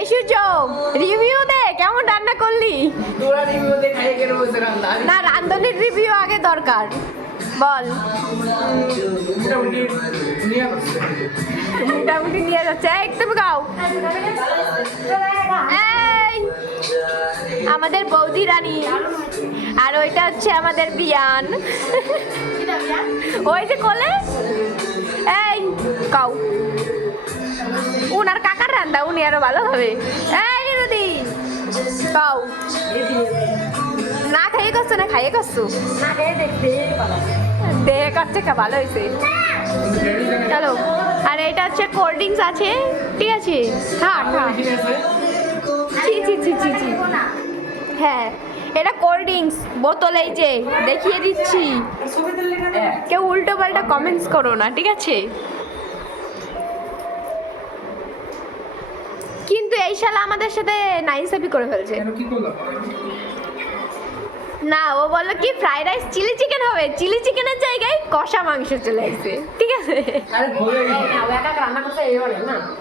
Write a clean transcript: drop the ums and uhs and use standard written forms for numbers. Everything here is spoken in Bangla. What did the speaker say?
এই সূর্য রিভিউ দে, কেমন রান্না করলি? তোরা রিভিউ দে, খাইয়ে কেন বসে রান্না? না, রান্ধনের রিভিউ আগে দরকার, বল। মোটামুটি নিয়ে আসছে। মোটামুটি নিয়ে যাচ্ছে, একদম গাও। এই আমাদের বৌদি রানী, আর ওইটা হচ্ছে আমাদের বিয়ান, ওই যে কোলে। এই কাউ উনার কাকার রান্না, উনি আরো ভালো হবে। এই রুদি কাউ না খাইয়ে করছো না খাইয়ে করছো? দেহে করছে, ভালো হয়েছে। চলো, আর এটা হচ্ছে কোল্ড ড্রিঙ্কস আছে, ঠিক আছে, খা খা। ছি ছি ছি ছি ছি। হ্যাঁ, এটা কোল্ড ড্রিঙ্কস বোতল, এই যে দেখিয়ে দিচ্ছি, কেউ উল্টো পাল্টা কমেন্টস করো না, ঠিক আছে? কিন্তু এই শালা আমাদের সাথে নাইনসাফি করে ফেলছে। কি করলাম? না, ও বললো কি ফ্রাইড রাইস চিলি চিকেন হবে, চিলি চিকেনের জায়গায় কষা মাংস চলে আসছে, ঠিক আছে? আরে ভুলে গেছি। রান্না করতে এই না